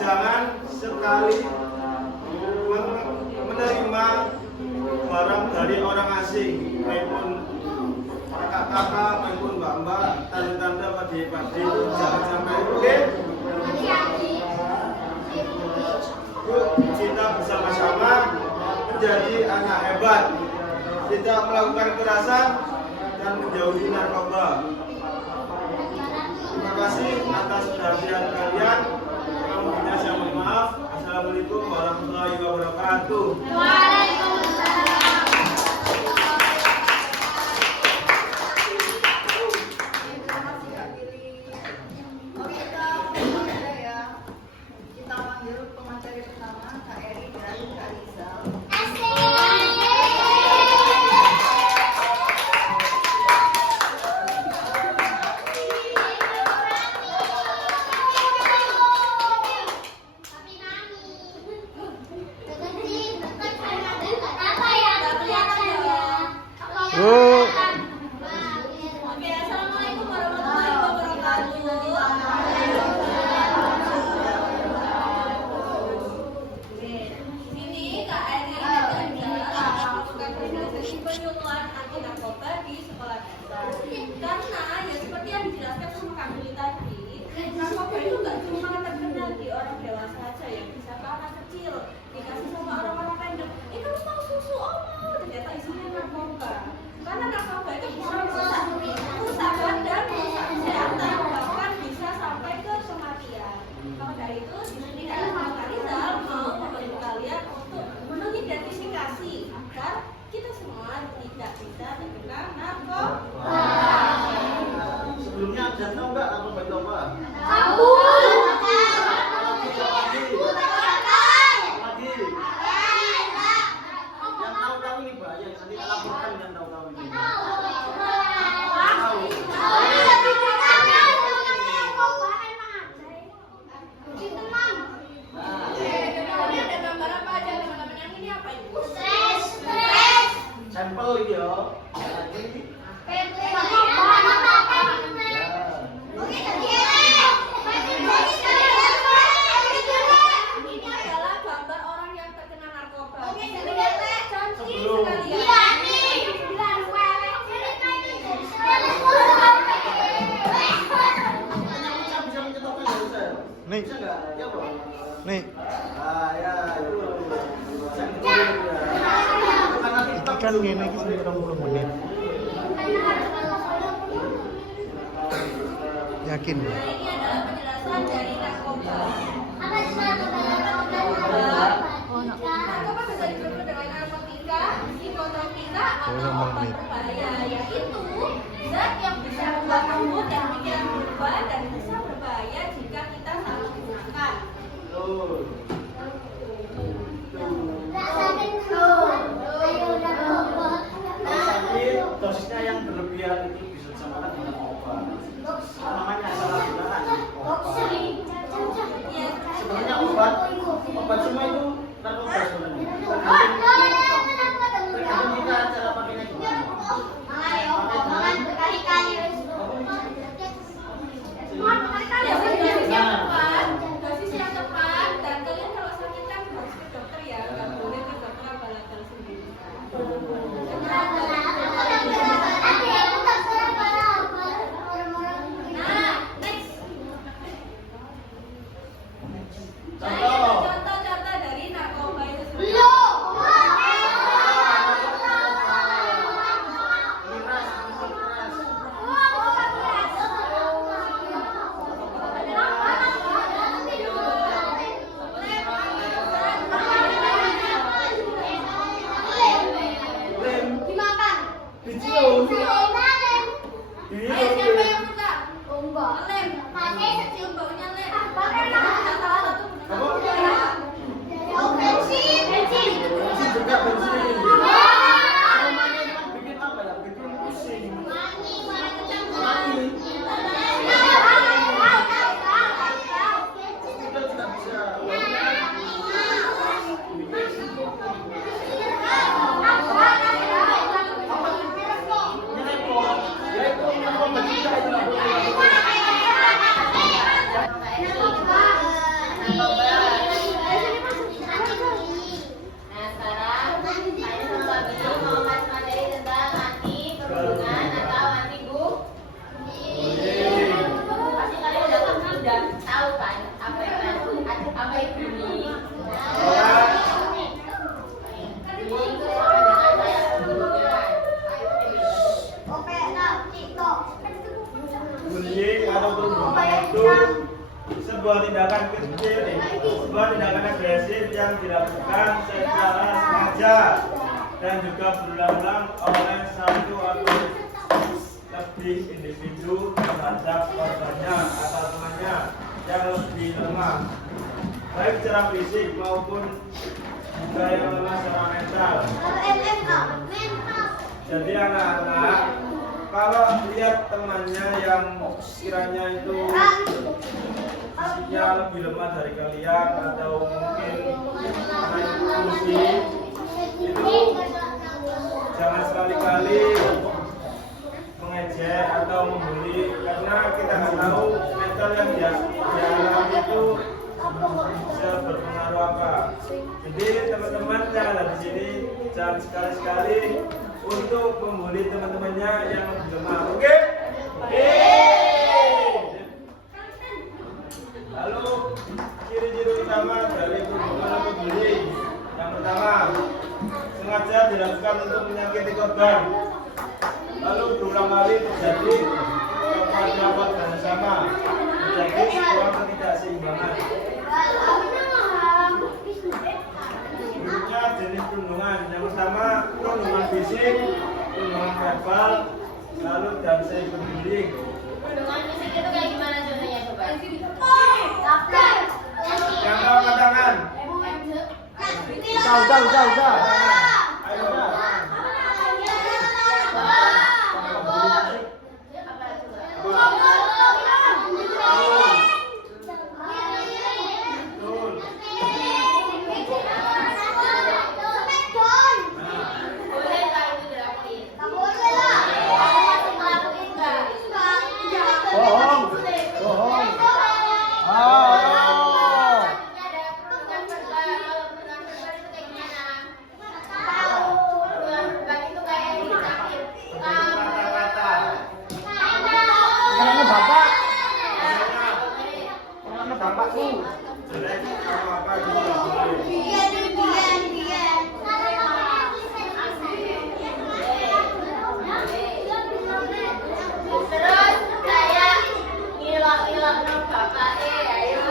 jangan sekali menerima barang dari orang asing, maupun kakak-kakak, maupun mbak-mbak, tanda-tanda padi-padi itu jangan sampai. Oke? Yuk kita bersama-sama menjadi anak hebat, tidak melakukan kekerasan dan menjauhi narkoba. Terima kasih atas perhatian kalian. Kalau tidak saya mohon maaf. Assalamualaikum warahmatullahi wabarakatuh. Penyuluhan anti narkoba di sekolah kita. Karena ya seperti yang dijelaskan sama Kak Juli tadi, narkoba itu nggak cuma terkenal di orang dewasa saja, yang bisa ke anak kecil, dikasih sama orang-orang random. Kamu mau susu? Oh mau, ternyata isinya narkoba. Karena narkoba itu bisa merusak badan, merusak kesehatan, bahkan bisa sampai ke kematian. Maka dari itu di sini Kak Rizal mau membantu kalian untuk mengidentifikasi agar kita semua tidak bisa terkena narkoba. Sebelumnya ada tahu nggak narkoba itu apa? Tahu. Yang tahu-tahu ini bahaya, nanti laporkan yang tahu-tahu ini. Sampel ini ya. Ini adalah gambar orang yang terkena narkoba. Nih. Nih. Iki kan ngene iki sampai 20 menit. Yakin? Ini adalah penjelasan dari narkoba. Narkoba bisa disebut dengan narkotika, psikotropika, atau obat berbahaya, yaitu zat yang bisa membuat mood dan pikiran berubah dan bisa berbahaya jika kita salah gunakan. Dosisnya yang berlebihan itu bisa disamakan dengan obat. Namanya salah gunakan. Sebenarnya obat semua itu narkoba sebenarnya. Tergantung kita cara pakainya gimana. Dosis yang tepat, dan kalian kalau sakit kan harus ke dokter ya, nggak boleh ke dokter abal-abal sendiri. Nah, next. Contoh dari sudah tahu kan apa itu bullying? Bullying itu sama dengan kayak pembunuhan. Bullying atau perbudakan itu sebuah tindakan kecil, sebuah tindakan agresif yang dilakukan secara sengaja dan juga berulang-ulang oleh satu atau lebih individu terhadap korbannya atau temannya yang lebih lemah, baik secara fisik maupun juga yang lemah secara mental. Jadi anak-anak, kalau lihat temannya yang kiranya itu fisiknya lebih lemah dari kalian atau mungkin kursi, itu jangan sekali-kali mengejek atau membuli, karena kita nggak tahu mental yang dia alami itu bisa berpengaruh apa. Jadi teman-teman jangan ada di sini, jangan sekali-sekali untuk membuli teman-temannya yang lebih lemah. Oke? Lalu ciri-ciri utama dari perbudakan atau bullying. Yang pertama, sengaja dilakukan untuk menyakiti korban. Lalu berulang kali terjadi kepada korban bersama, menjadi sebuah ketidakseimbangan. Berikutnya jenis perundungan. Yang pertama, perundungan fisik, perundungan verbal, lalu dan cyberbullying. Perundungan fisik itu kayak gimana contohnya coba? Yang angkat tangan. Udah. Ayo. Betul. Boleh nggak itu dilakuin? Bohong. Karena bapak tuh. Jelek atau apa juga nggak boleh. Terus saya ngilok-ngilok nang bapak ayo. Ayo.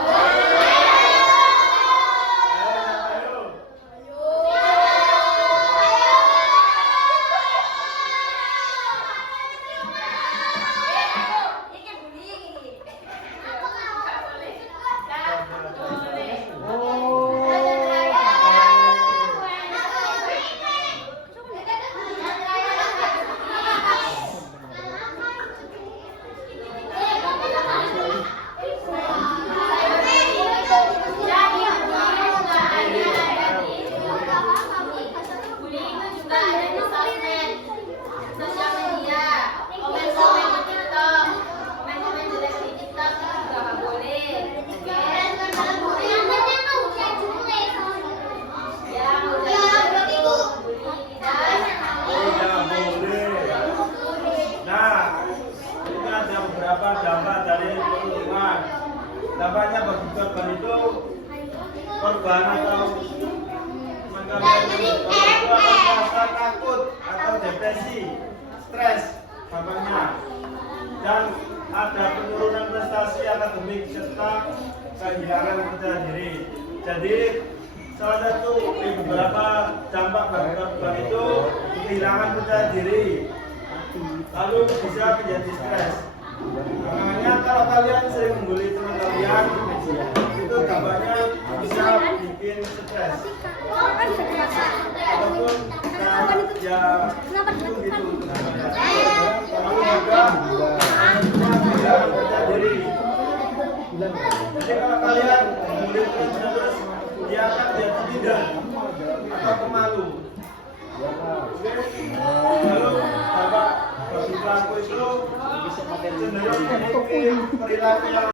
Bullying itu juga ada di sosmed, sosial media, komen-komen di TikTok, komen-komen jelek di TikTok itu juga nggak boleh. Ya, udah itu bullying Tidak boleh. Nah, ini ada beberapa dampak dari perundungan. Dampaknya bagi korban itu, korban atau teman kalian itu akan merasa takut atau depresi, stres, dampaknya, dan ada penurunan prestasi akademik serta kehilangan percaya diri. Jadi salah satu dari beberapa dampak bagi korban itu kehilangan percaya diri, lalu bisa menjadi stres. Makanya kalau kalian sering membuli teman kalian, itu dampaknya bisa bikin stres. Ataupun ya itu gitu. Lalu juga kehilangan percaya diri. Jadi kalau kalian membuli terus, dia akan jadi minder atau pemalu. Lalu dampak bagi pelaku itu cenderung memiliki perilaku yang